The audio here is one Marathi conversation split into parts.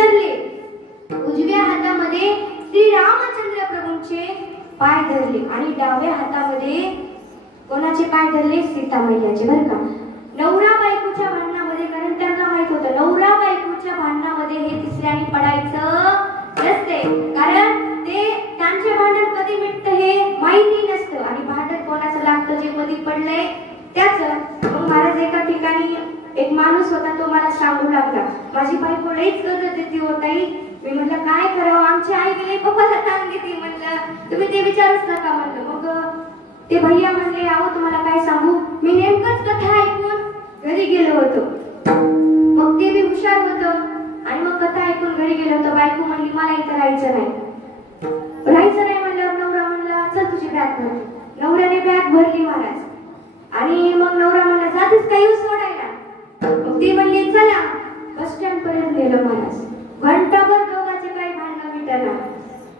उतरले, उजव्या हातामध्ये श्री रामचंद्र प्रभूंचे पाय धरले आणि डाव्या हातामध्ये कोणाचे पाय धरले? सीता मैयाचे. बरं का, नवरा बायकोच्या भांडणामध्ये, कारण त्यांना माहित होतं नवरा बायकोच्या भांडणामध्ये हे तिसऱ्याने पडायचं नसते, कारण ते त्यांचे भांडण कधी मिटतं हे माहिती नसतं आणि भांडण कोणाचं लागतं जे मध्ये पडलंय त्याचं. मग महाराज एका ठिकाणी एक माणूस होता, तो मला सांगू लागला, माझी बायको लईच गरज येते होताई. मी म्हटलं काय करावं, आमची आई गेले पप्पाला सांग देते. म्हणलं तुम्ही ते विचारूच नका. म्हणलं मग ते भैया म्हणले, अहो तुम्हाला काय सांगू, मी नेमकंच कथा ऐकून घरी गेलो होतो. मग ते बी हुशार होतं आणि मग कथा ऐकून घरी गेलो होतो. बायको म्हणली मला इथं राहायचं नाही. म्हणल्यावर नवरा म्हणला चल तुझी बॅग भर. नवऱ्याने बॅग भरली महाराज आणि मग नवरा म्हणला जातेच का येऊ सोडायला. मग ती म्हणली चला. बस स्टँड पर्यंत नेलं महाराज. घंटाभर दोघांचे काही भांडणं मिटना.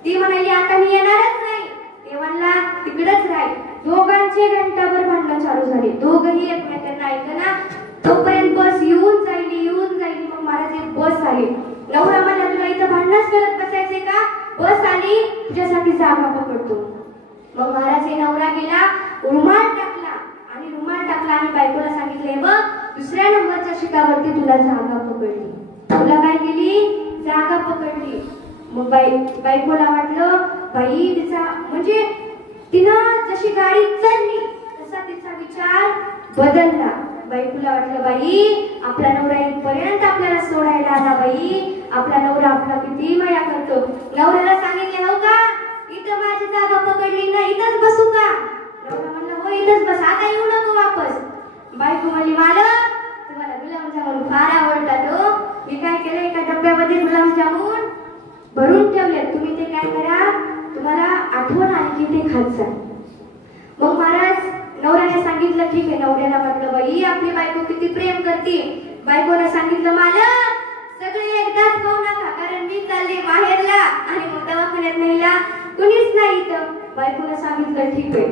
ती म्हणाली आता मी येणारच नाही. ते म्हणला तिकडेच राहील. दोघांचे घंटाभर भांडणं चालू झाले. दोघही एकमेकांना ऐकना. तोपर्यंत बस येऊन जाईल. मग महाराज एक बस आली. नवरा म्हणला तुला इथं भांडणच करत बसायचे का? बस आली, तुझ्यासाठी जागा पकडतो. मग महाराज हे नवरा गेला, रुमाल टाकला आणि बायकोला सांगितले बघ दुसऱ्या नंबरच्या शिटावरती तुला जागा पकडली. तुला काय केली? जागा पकडली. मग बायकोला वाटलं बाई तिचा म्हणजे तिनं जशी गाडी चढली तसा तिचा विचार बदलला. बायकोला वाटलं बाई आपला नवरा इथपर्यंत आपल्याला सोडायला आला. बाई आपला नवरा आपला किती माया करतो. नवऱ्याला सांगितले हो का इथं माझी जागा पकडली ना, इथंच बसू का? नवरा म्हणला हो इथंच बस, आता येऊ नको वापस. बायको म्हणली मालक तुम्हाला गुलाबजामुन फार आवडतात हो. मी काय केलं एका डब्यामध्ये गुलाबजामुन भरून ठेवले. तुम्ही ते काय करा, तुम्हाला आठवण आली की ते खात जा. मग महाराज नवऱ्याने सांगितलं ठीक आहे. नवऱ्याला म्हटलं बाई आपली बायको किती प्रेम करते. बायकोला सांगितलं मालक सगळे एकदाच खाऊ नका, कारण मी चालले बाहेरला आणि मग दवाखान्यात नेला कुणीच नाही इथं. बायकोला सांगितलं ठीक आहे.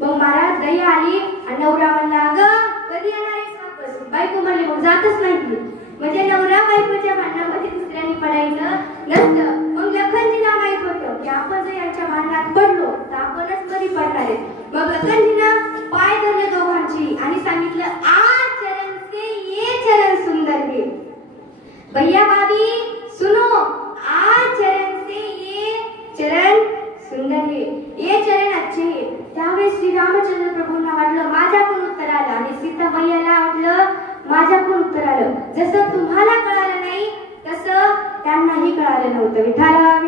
मग महाराज दही आली आणि नवरा म्हणला अगं कधी येणार आहेस वापस? बायको म्हणली मग जातच नाही. म्हणजे नवरा बायकोच्या भांडणामध्ये दुसऱ्याने पडायचं नसतं. मग लखनजीला माहित होतं की आपण जर यांच्या भांडणात पडलो तर आपणच कधी पडणार आहे. मग लखनजीनं पाय धरले दोघांची आणि सांगितलं आ चरण से ये चरण सुंदर है. भैया भाभी सुनो, आ चरण से ये चरण सुंदर है, ये चरण अच्छे है. त्यावेळेस श्री रामचंद्र प्रभूंना वाटलं माझ्याकडून उत्तर आलं आणि सीता मैयाला वाटलं माझ्याकडून उत्तर आलं. जसं तुम्हाला कळालं नाही तसं त्यांनाही कळालं नव्हतं. विठाला